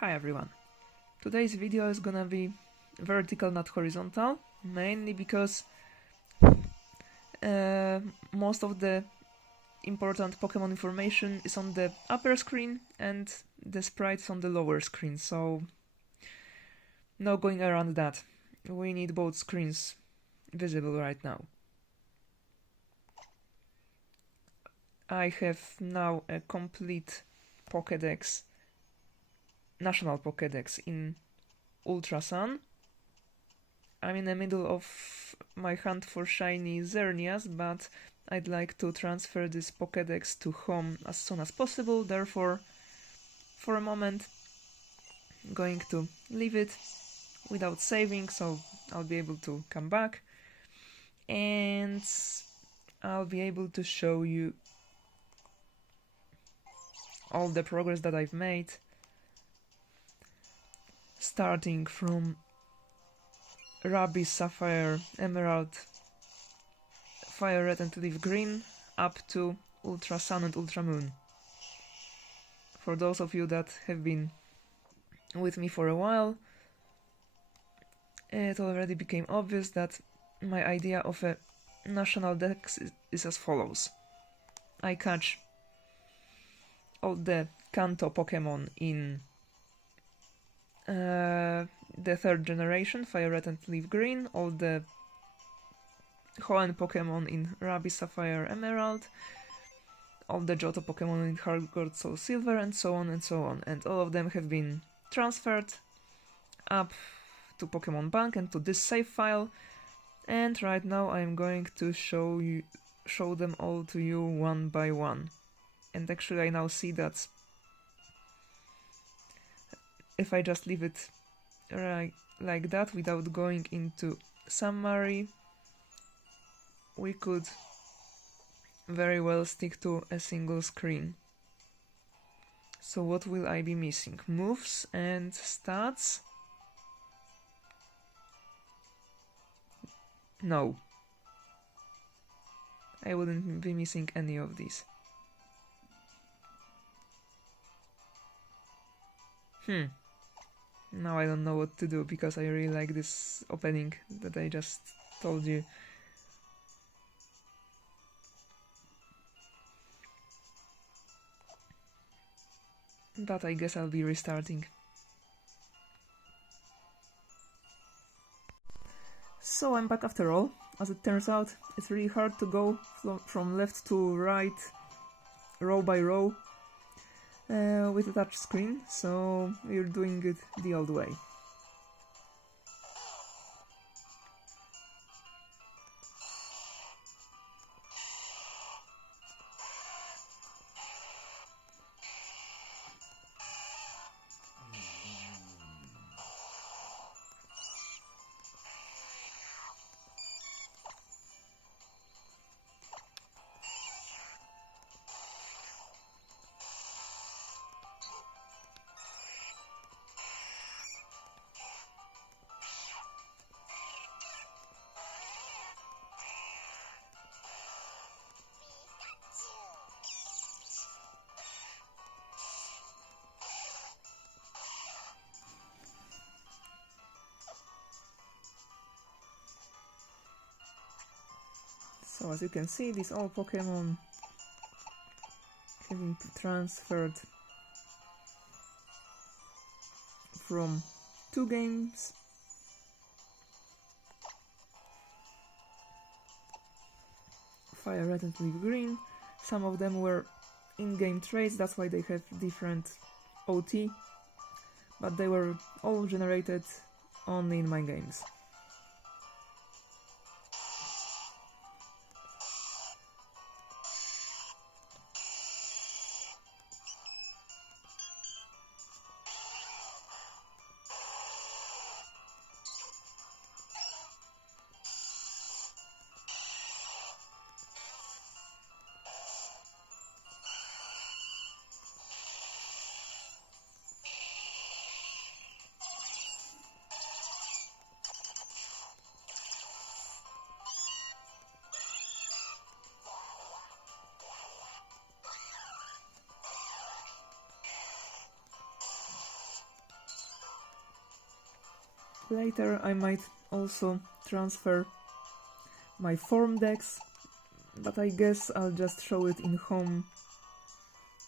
Hi everyone. Today's video is gonna be vertical, not horizontal, mainly because most of the important Pokemon information is on the upper screen and the sprites on the lower screen, so no going around that. We need both screens visible right now. I have now a complete Pokedex, National Pokedex in Ultra Sun. I'm in the middle of my hunt for shiny Xerneas, but I'd like to transfer this Pokedex to home as soon as possible, therefore, for a moment, I'm going to leave it without saving, so I'll be able to come back, and I'll be able to show you all the progress that I've made, starting from Ruby, Sapphire, Emerald, FireRed and LeafGreen, up to Ultra Sun and Ultra Moon. For those of you that have been with me for a while, it already became obvious that my idea of a national dex is as follows. I catch all the Kanto Pokemon in the third generation, FireRed and LeafGreen, all the Hoenn Pokemon in Ruby, Sapphire, Emerald, all the Johto Pokemon in HeartGold and SoulSilver, and so on and so on. And all of them have been transferred up to Pokemon Bank and to this save file. And right now I'm going to show them all to you one by one. And actually I now see that if I just leave it like that without going into summary, we could very well stick to a single screen. So what will I be missing? Moves and stats? No. I wouldn't be missing any of these. Now I don't know what to do, because I really like this opening that I just told you. But I guess I'll be restarting. So I'm back after all. As it turns out, it's really hard to go from left to right, row by row, with a touch screen, so we're doing it the old way. So as you can see, these all Pokemon have been transferred from 2 games. FireRed and LeafGreen. Some of them were in-game trades, that's why they have different OT, but they were all generated only in my games. Later I might also transfer my form decks, but I guess I'll just show it in home,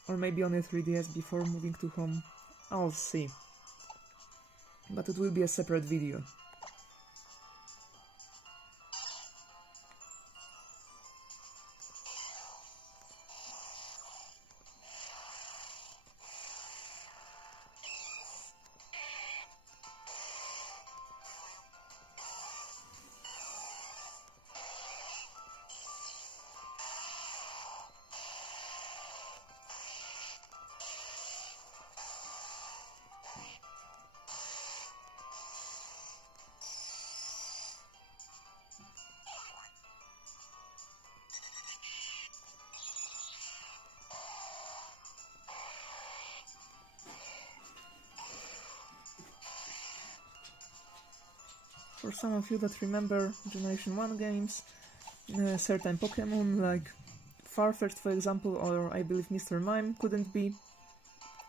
or maybe on a 3DS before moving to home. I'll see. But it will be a separate video. For some of you that remember Generation 1 games, certain Pokemon like Farfetch'd, for example, or I believe Mr. Mime couldn't be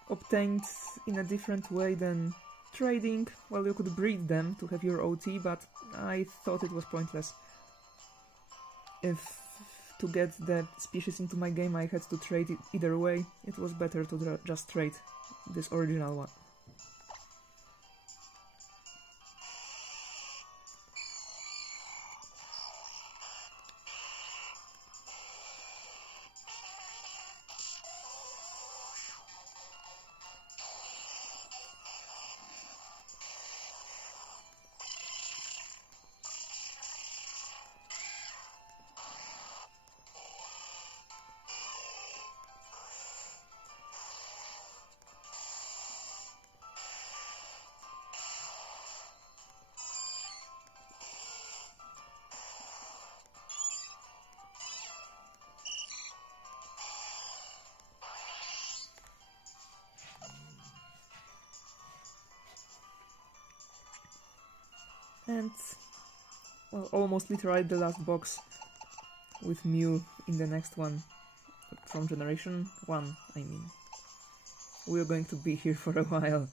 obtained in a different way than trading. Well, you could breed them to have your OT, but I thought it was pointless. If to get that species into my game I had to trade it either way, it was better to just trade this original one. And, well, almost literally the last box with Mew in the next one, from Generation 1, I mean. We're going to be here for a while,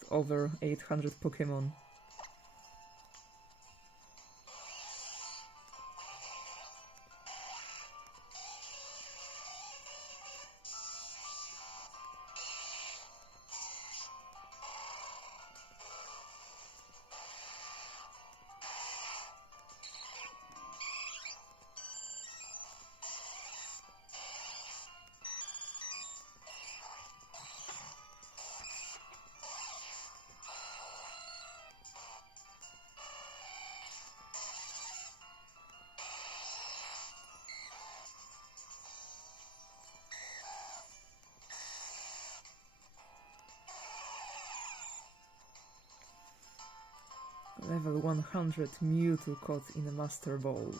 with over 800 Pokemon. Level 100 Mewtwo caught in a Master Ball.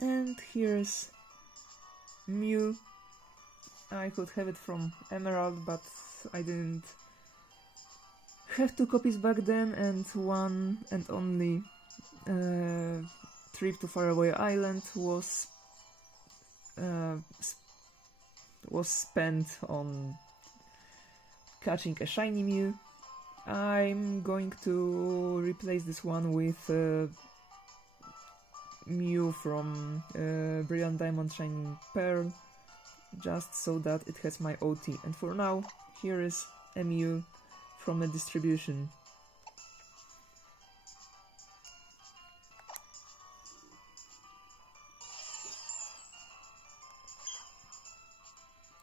And here's Mew. I could have it from Emerald, but I didn't have 2 copies back then, and one and only trip to Faraway Island was spent on catching a shiny Mew. I'm going to replace this one with Mew from Brilliant Diamond Shining Pearl, just so that it has my OT. And for now, here is a Mew from a distribution.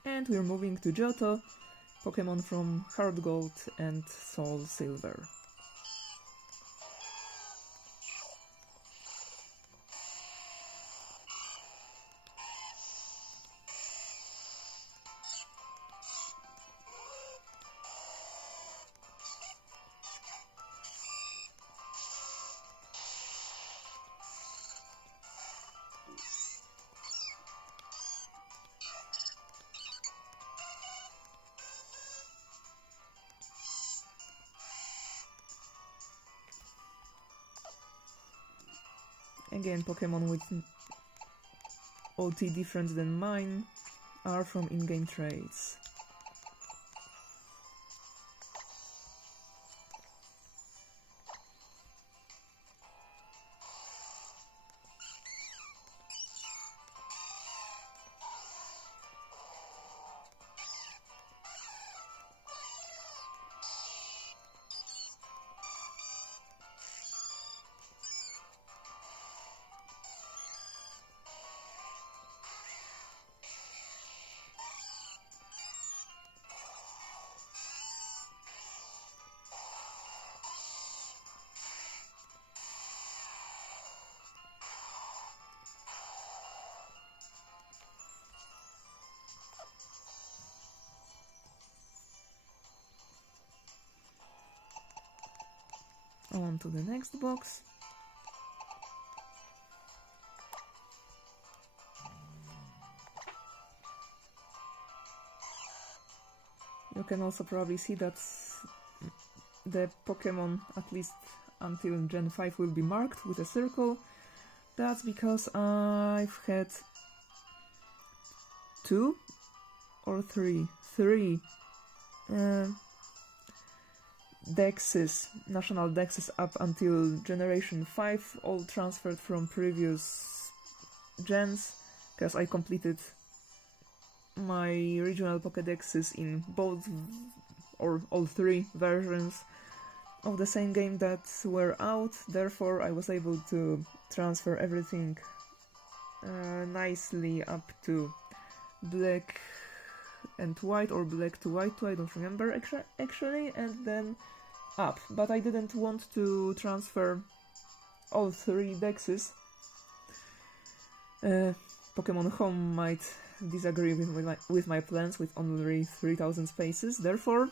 And we're moving to Johto, Pokemon from HeartGold and SoulSilver. Again, Pokemon with OT different than mine are from in-game trades. On to the next box. You can also probably see that the Pokemon, at least until Gen 5, will be marked with a circle. That's because I've had 2 or 3 Dexes, National Dexes up until Generation 5, all transferred from previous gens, because I completed my regional Pokedexes in both or all 3 versions of the same game that were out. Therefore I was able to transfer everything nicely up to black and white, or black to white 2, I don't remember actually, and then up. But I didn't want to transfer all 3 Dexes. Pokemon Home might disagree with my plans with only 3000 spaces, therefore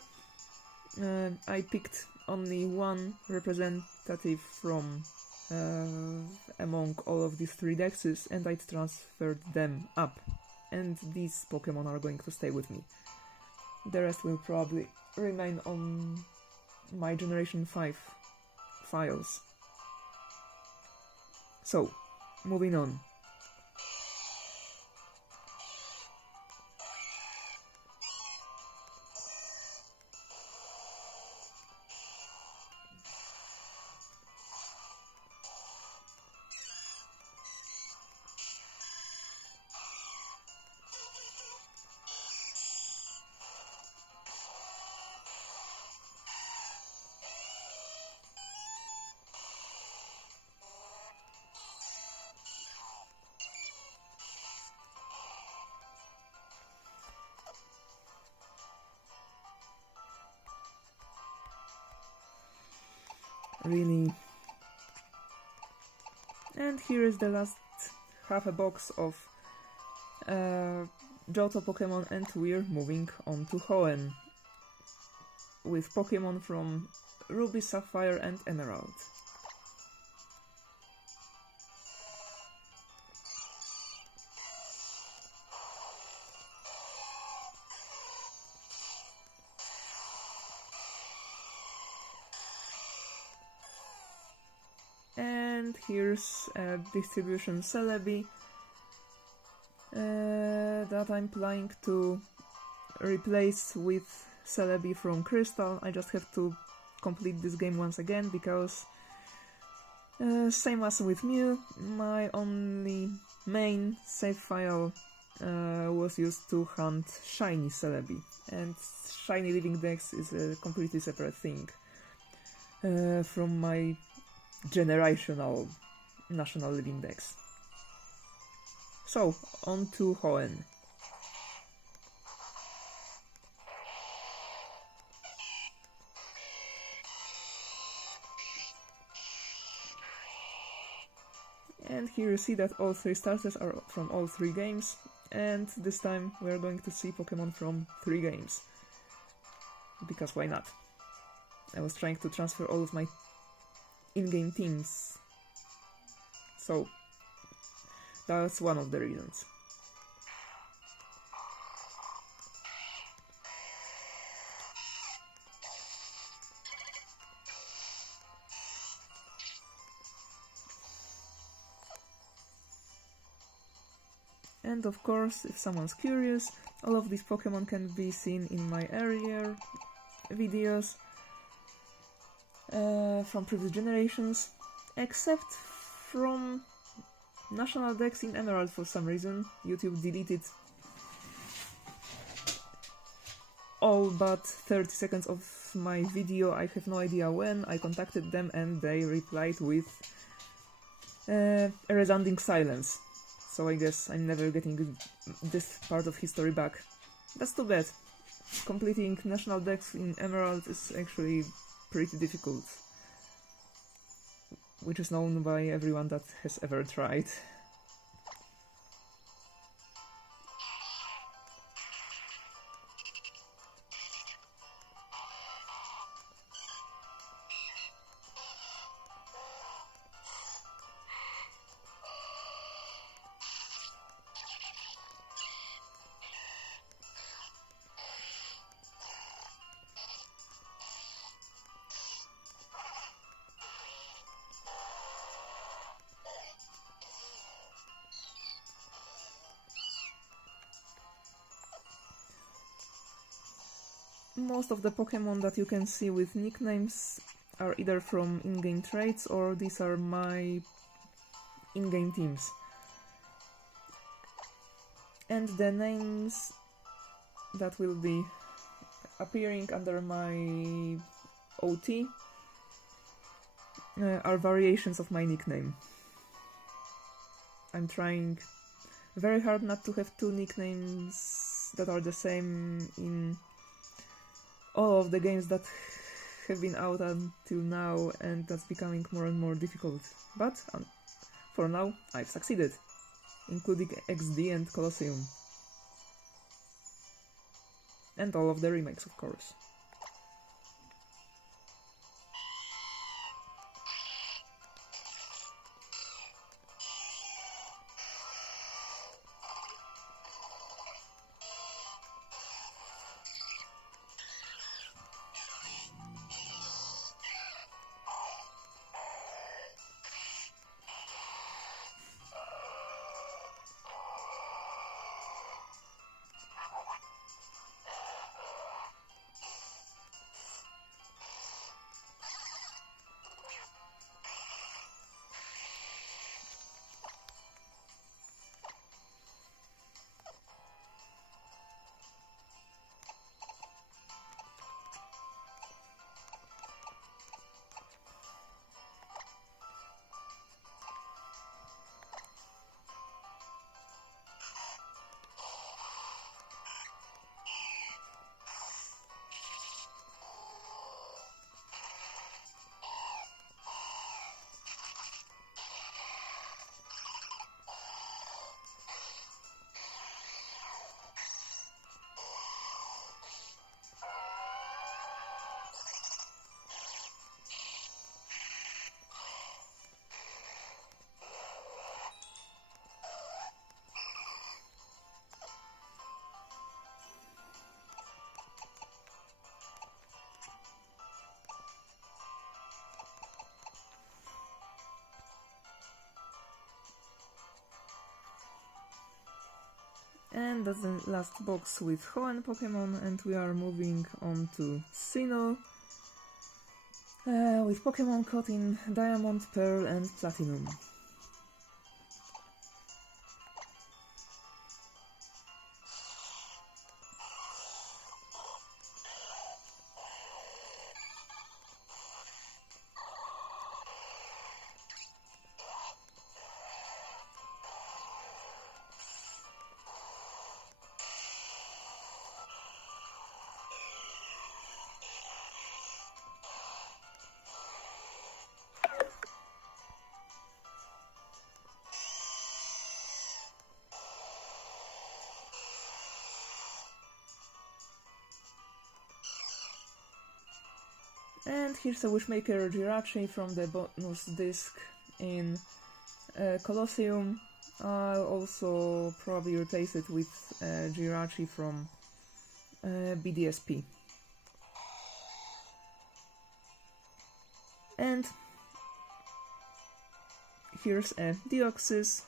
I picked only one representative from among all of these 3 Dexes, and I transferred them up, and these Pokemon are going to stay with me. The rest will probably remain on my Generation 5 files. So, moving on. Really. And here is the last half a box of Johto Pokemon, and we're moving on to Hoenn with Pokemon from Ruby, Sapphire and Emerald. And here's a distribution Celebi that I'm planning to replace with Celebi from Crystal. I just have to complete this game once again, because same as with Mew, my only main save file was used to hunt shiny Celebi, and shiny Living Dex is a completely separate thing from my generational National Living Dex. So, on to Hoenn. And here you see that all 3 starters are from all 3 games, and this time we are going to see Pokemon from 3 games. Because why not? I was trying to transfer all of my in-game teams, so that's one of the reasons. And of course, if someone's curious, all of these Pokemon can be seen in my earlier videos from previous generations, except from National Dex in Emerald. For some reason, YouTube deleted all but 30 seconds of my video. I have no idea when. I contacted them and they replied with a resounding silence. So I guess I'm never getting this part of history back. That's too bad. Completing National Dex in Emerald is actually pretty difficult, which is known by everyone that has ever tried. Most of the Pokemon that you can see with nicknames are either from in-game traits or these are my in-game teams. And the names that will be appearing under my OT are variations of my nickname. I'm trying very hard not to have two nicknames that are the same in all of the games that have been out until now, and that's becoming more and more difficult. But for now, I've succeeded, including XD and Colosseum. And all of the remakes, of course. And that's the last box with Hoenn Pokemon, and we are moving on to Sinnoh with Pokemon caught in Diamond, Pearl and Platinum. And here's a Wishmaker Jirachi from the bonus disc in Colosseum. I'll also probably replace it with Jirachi from BDSP. And here's a Deoxys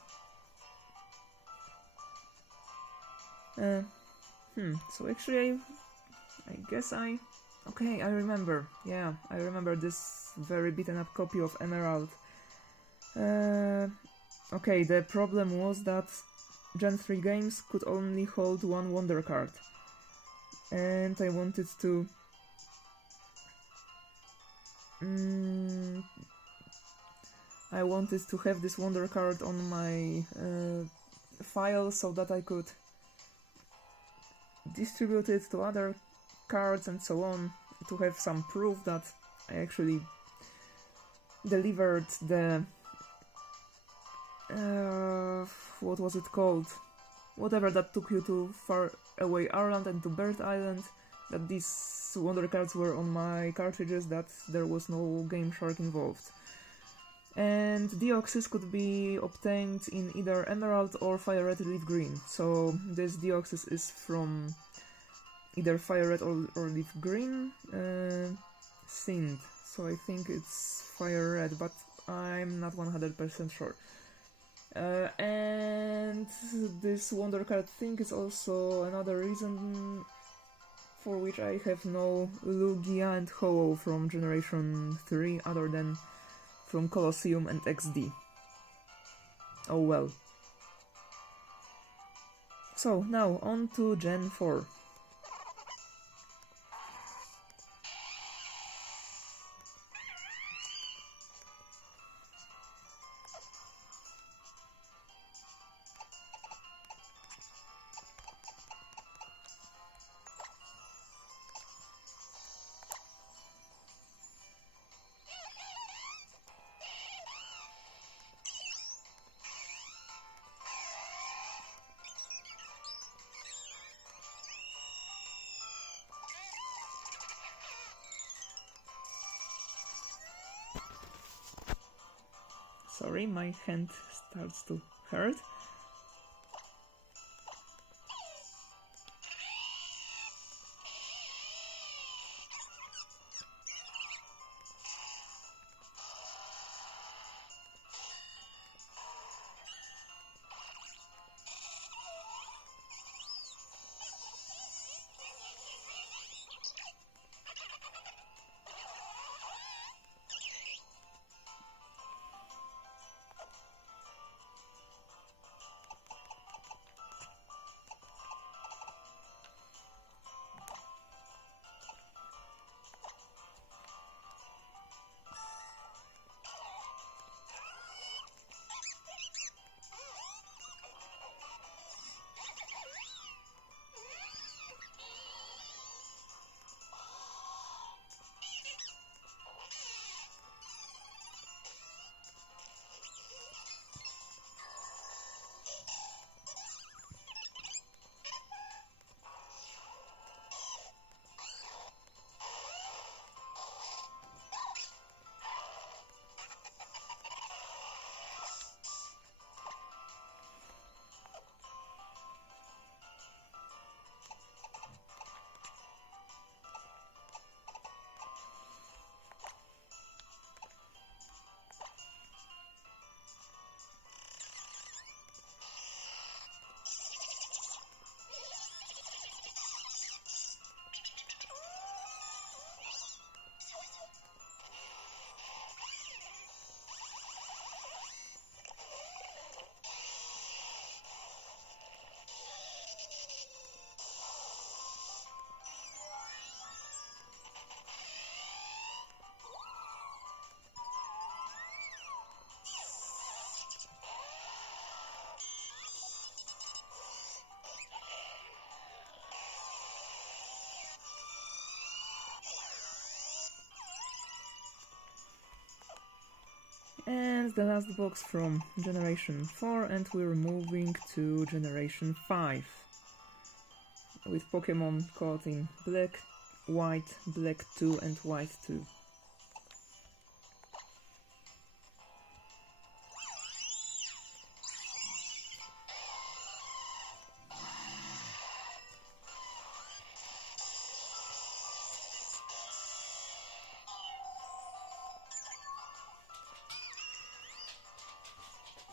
So actually I guess okay, I remember. Yeah, I remember this very beaten up copy of Emerald. Okay, the problem was that Gen 3 games could only hold one Wonder Card. And I wanted to... I wanted to have this Wonder Card on my file so that I could distribute it to other cards and so on, to have some proof that I actually delivered the... what was it called? Whatever that took you to far away Ireland and to Bird Island, that these Wonder Cards were on my cartridges, that there was no Game Shark involved. And Deoxys could be obtained in either Emerald or FireRed and LeafGreen. So this Deoxys is from either FireRed or LeafGreen Synth. So I think it's FireRed, but I'm not 100% sure. And this Wonder Card thing is also another reason for which I have no Lugia and Ho-Oh from Generation 3 other than from Colosseum and XD. Oh well. So now on to Gen 4. Sorry, my hand starts to hurt. And the last box from Generation 4, and we're moving to Generation 5. With Pokemon caught in Black, White, Black 2 and White 2.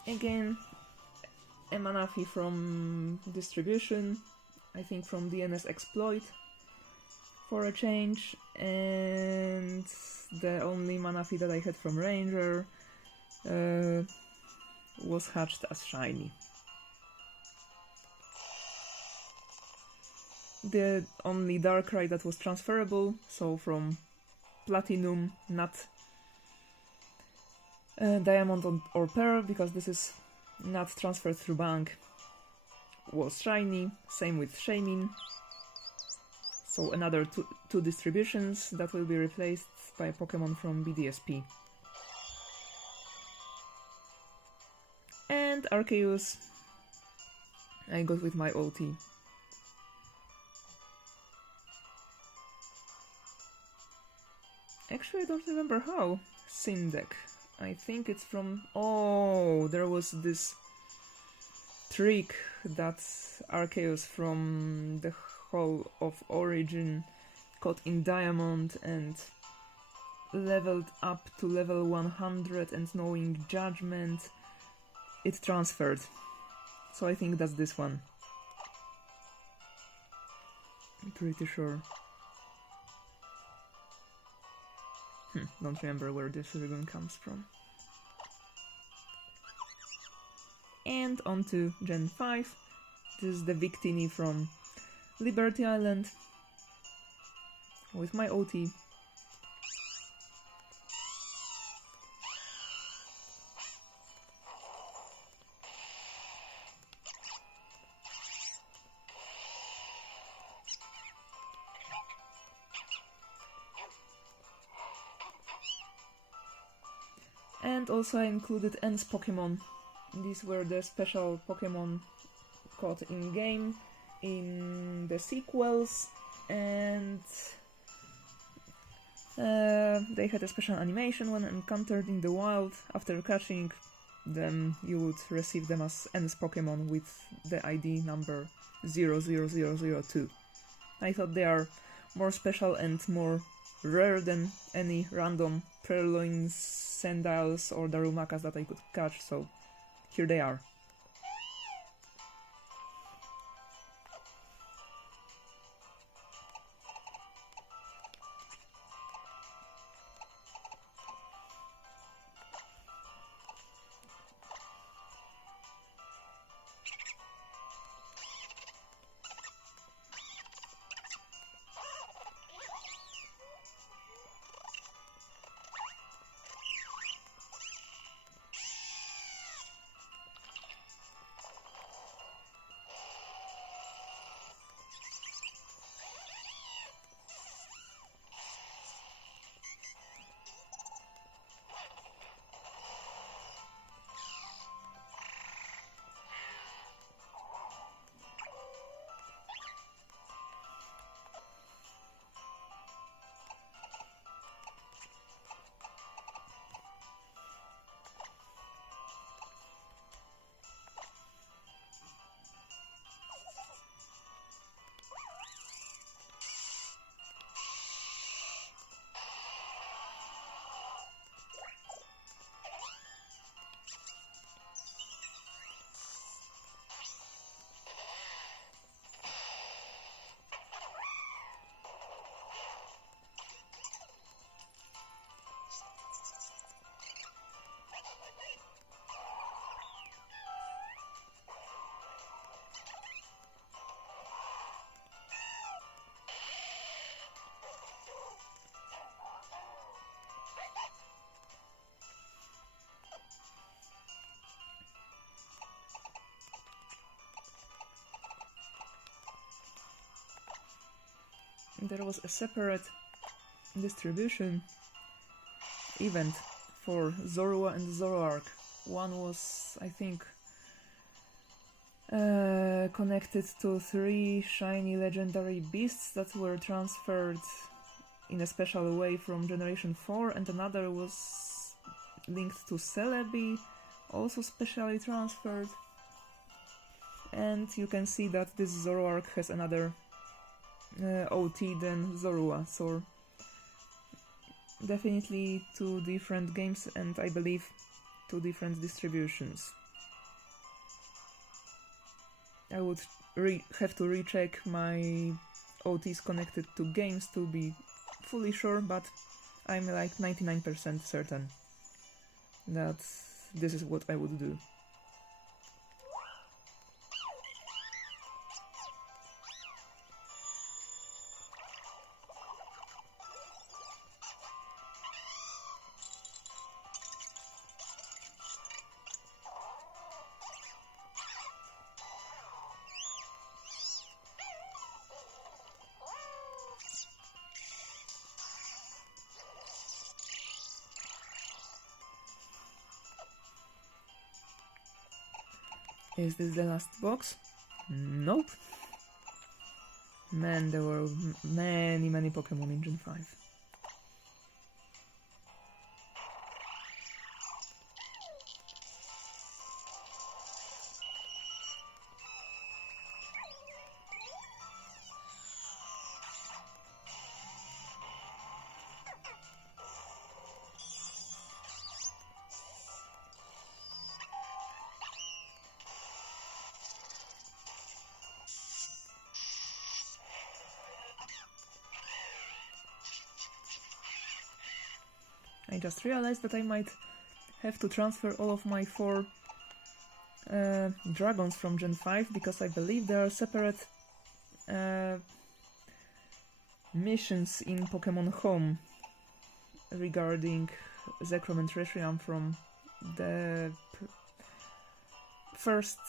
Again, a Manafi from distribution, I think from DNS Exploit for a change, and the only Manaphy that I had from Ranger was hatched as shiny. The only Darkrai that was transferable, so from Platinum, not Diamond or Pearl, because this is not transferred through bank, was shiny. Same with Shaymin. So another two distributions that will be replaced by Pokemon from BDSP. And Arceus I got with my OT. Actually, I don't remember how. Sindek. I think it's from... Oh, there was this trick that Arceus from the Hall of Origin caught in Diamond and leveled up to level 100, and knowing Judgment, it transferred. So I think that's this one. I'm pretty sure. Don't remember where this ribbon comes from. And on to Gen 5. This is the Victini from Liberty Island with my OT. And also I included Hoenn's Pokemon. These were the special Pokemon caught in-game in the sequels, and they had a special animation when encountered in the wild. After catching them, you would receive them as Hoenn's Pokemon with the ID number 00002. I thought they are more special and more rare than any random Purloins, Sendiles or Darumakas that I could catch, so here they are. There was a separate distribution event for Zorua and Zoroark. One was, I think, connected to 3 shiny legendary beasts that were transferred in a special way from Generation 4, and another was linked to Celebi, also specially transferred. And you can see that this Zoroark has another OT than Zorua, so definitely 2 different games, and I believe 2 different distributions. I would have to recheck my OTs connected to games to be fully sure, but I'm like 99% certain that this is what I would do. Is this the last box? Nope. Man, there were many Pokemon in Gen 5. I just realized that I might have to transfer all of my 4 dragons from Gen 5, because I believe there are separate missions in Pokemon Home regarding Zekrom and Reshiram from the first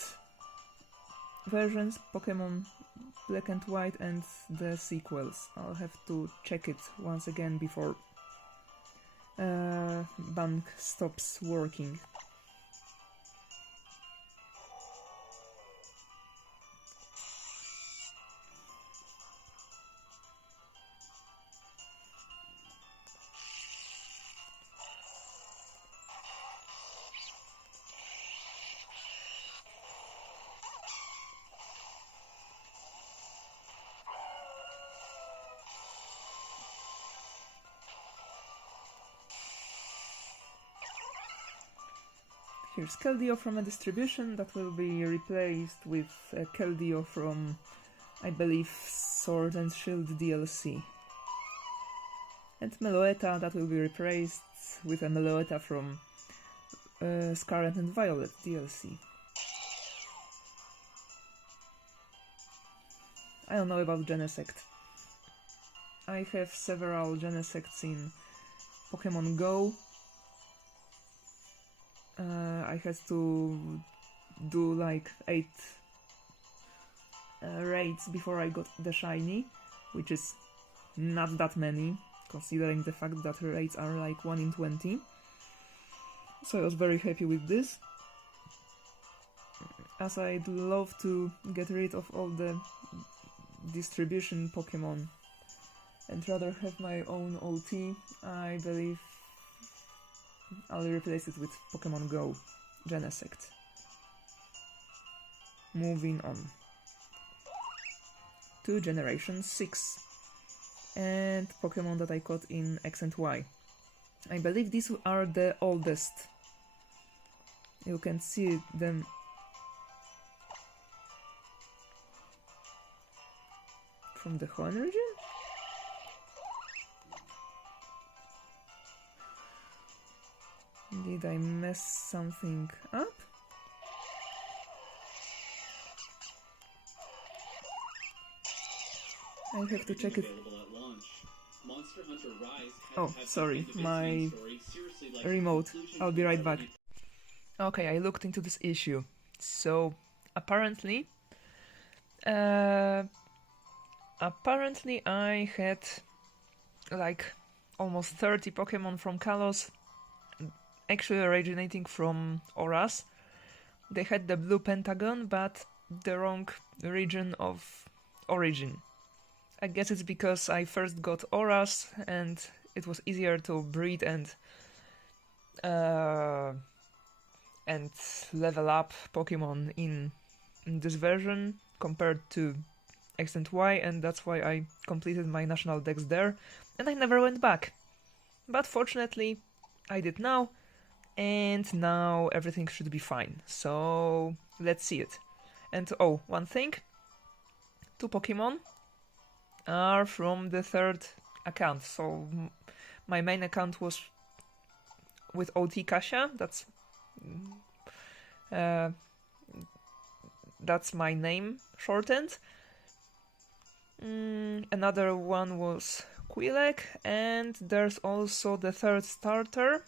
versions, Pokemon Black and White, and the sequels. I'll have to check it once again before bank stops working. Here's Keldeo from a distribution that will be replaced with Keldeo from, I believe, Sword and Shield DLC. And Meloetta that will be replaced with a Meloetta from Scarlet and Violet DLC. I don't know about Genesect. I have several Genesects in Pokemon Go. I had to do like 8 raids before I got the shiny, which is not that many, considering the fact that raids are like 1 in 20. So I was very happy with this, as I'd love to get rid of all the distribution Pokemon and rather have my own OT. I believe I'll replace it with Pokemon Go Genesect. Moving on to Generation 6 and Pokemon that I caught in X and Y. I believe these are the oldest. You can see them from the Hoenn region? Did I mess something up? I have to check it. Oh, sorry, my remote. I'll be right back. Okay, I looked into this issue. So, apparently I had like almost 30 Pokemon from Kalos, actually originating from Auras. They had the blue pentagon, but the wrong region of origin. I guess it's because I first got Auras and it was easier to breed and level up Pokemon in this version compared to X and Y, and that's why I completed my national dex there, and I never went back. But fortunately, I did now, and now everything should be fine. So let's see it. And oh, one thing, two Pokemon are from the third account. So my main account was with OT Kasia. That's my name shortened. Another one was Quilek, and there's also the third starter.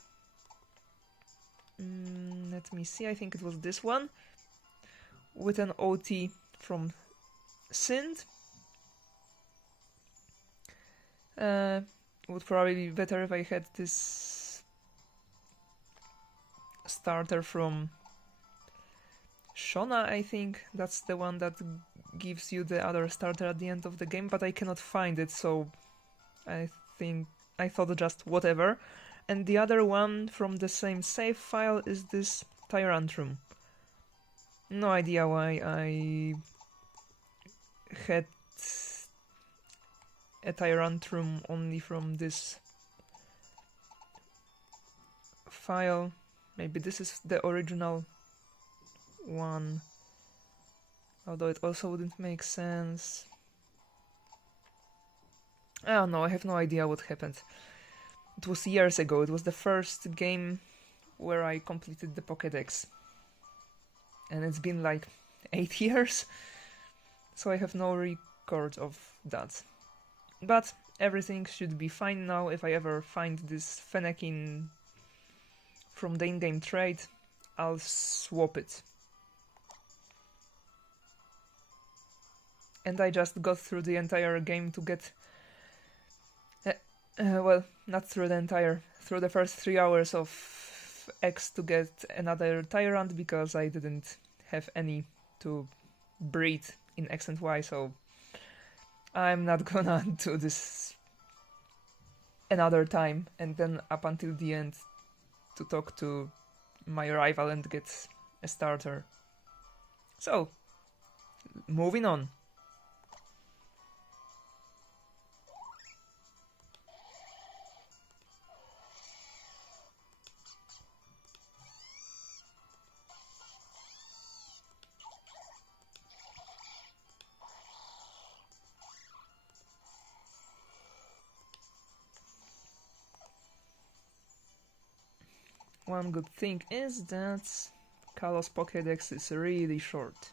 Let me see, I think it was this one, with an OT from Sind. Would probably be better if I had this starter from Shona, I think. That's the one that gives you the other starter at the end of the game, but I cannot find it, so I thought just whatever. And the other one from the same save file is this Tyrantrum. No idea why I had a Tyrantrum only from this file. Maybe this is the original one, although it also wouldn't make sense. Oh no, I have no idea what happened. It was years ago. It was the first game where I completed the Pokedex. And it's been like 8 years, so I have no record of that. But everything should be fine now. If I ever find this Fennekin from the in-game trade, I'll swap it. And I just got through the entire game to get... well, not through the first 3 hours of X to get another Tyrant, because I didn't have any to breed in X and Y, so I'm not gonna do this another time and then up until the end to talk to my rival and get a starter. So, moving on. One good thing is that Kalos Pokedex is really short.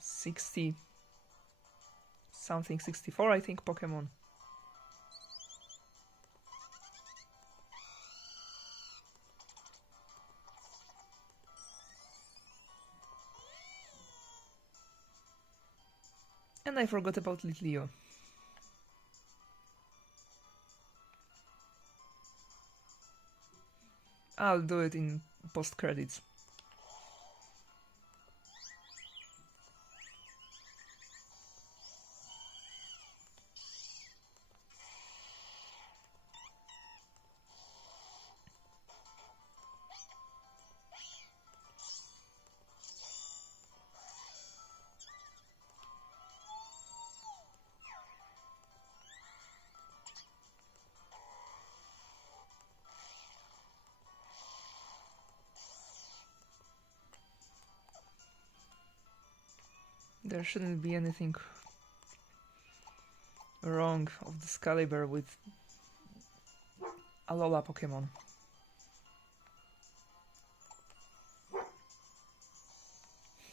60 something, 64 I think Pokemon. And I forgot about Litleo. I'll do it in post-credits. There shouldn't be anything wrong of this caliber with Alola Pokemon.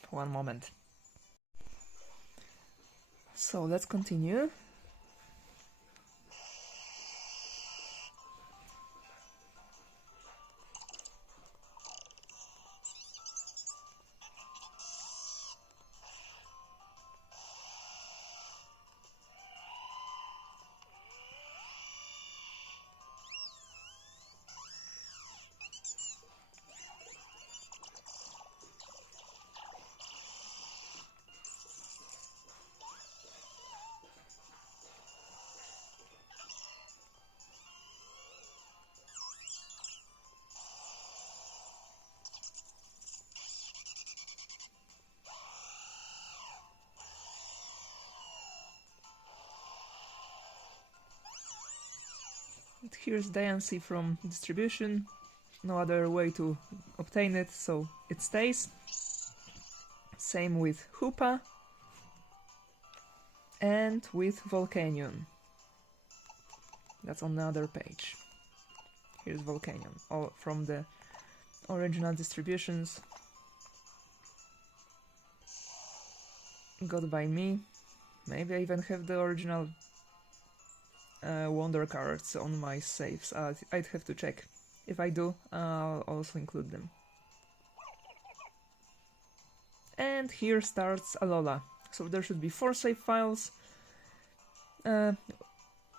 One moment. So let's continue. Here's Diancie from distribution. No other way to obtain it, so it stays. Same with Hoopa. and with Volcanion. That's on the other page. Here's Volcanion, all from the original distributions. Got by me. Maybe I even have the original Wonder cards on my saves. I'd have to check. If I do, I'll also include them. And here starts Alola. So there should be 4 save files.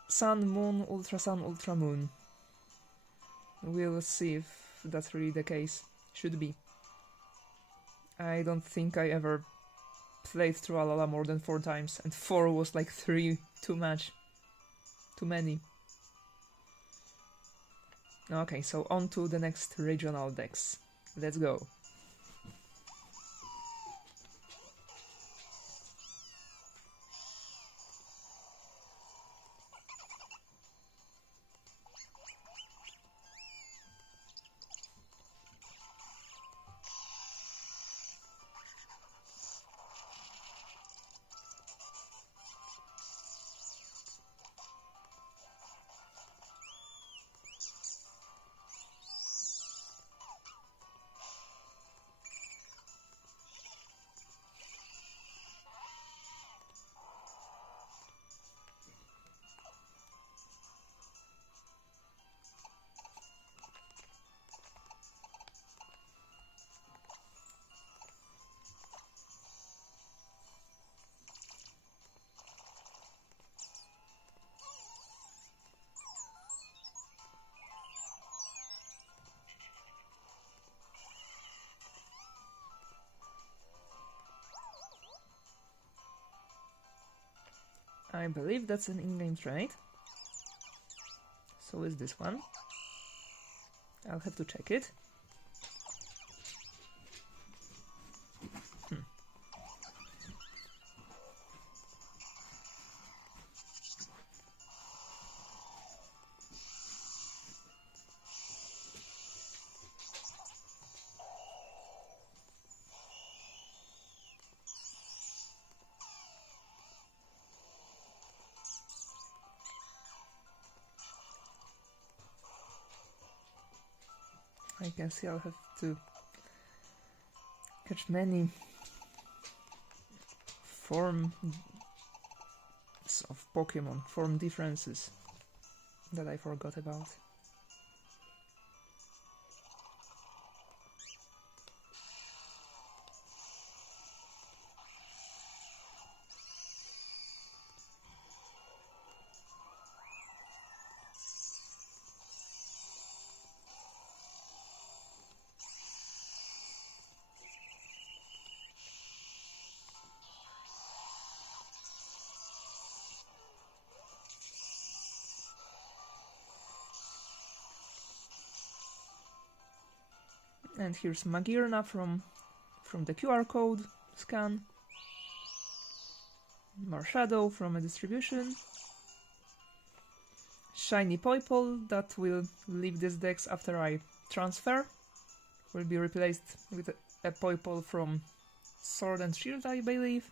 Sun, Moon, Ultra Sun, Ultra Moon. We'll see if that's really the case. Should be. I don't think I ever played through Alola more than 4 times, and 4 was like 3 too much. Too many. Okay, so on to the next regional decks. Let's go. I believe that's an in-game trade. So is this one. I'll have to check it. I can see I'll have to catch many forms of Pokemon, form differences that I forgot about. And here's Magirna from the QR code scan. Marshadow from a distribution. Shiny Poipole that will leave this deck after I transfer. Will be replaced with a Poipole from Sword and Shield, I believe.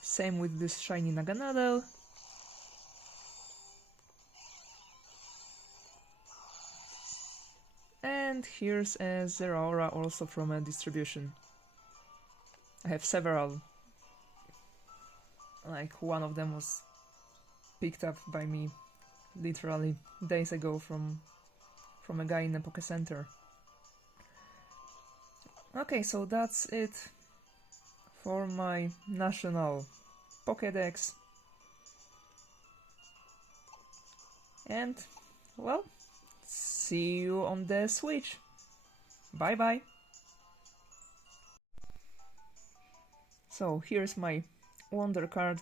Same with this shiny Naganadel. And here's a Zeraora also from a distribution. I have several. Like one of them was picked up by me literally days ago from a guy in a Poke Center. Okay, so that's it for my National Pokedex. And, well, see you on the Switch. Bye bye. So here's my Wonder card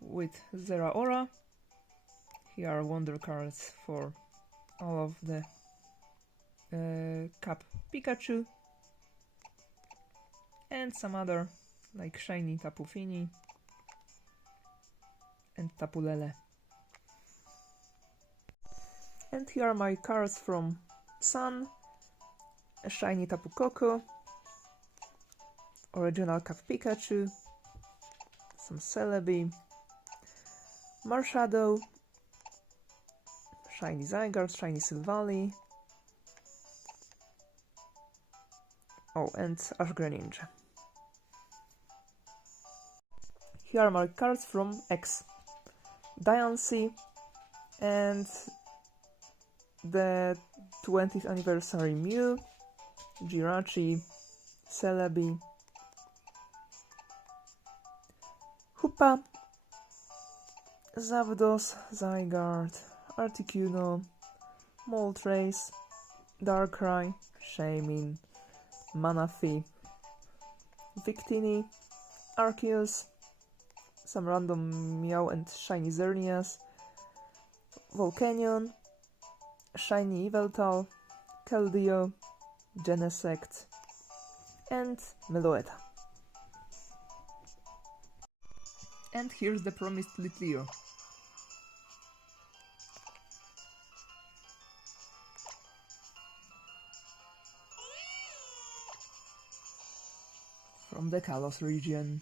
with Zeraora. Here are Wonder cards for all of the Cap Pikachu and some other like shiny Tapu Fini and Tapu Lele. And here are my cards from Sun, a shiny Tapu Koko, original Cap Pikachu, some Celebi, Marshadow, shiny Zygarde, shiny Silvally, oh, and Ash Greninja. Here are my cards from X. Diancie and the 20th anniversary Mew, Jirachi, Celebi, Hoopa, Zapdos, Zygarde, Articuno, Moltres, Darkrai, Shaymin, Manaphy, Victini, Arceus, some random Meow and shiny Xerneas, Volcanion, shiny Yveltal, Keldeo, Genesect, and Meloetta. And here's the promised Litleo. From the Kalos region.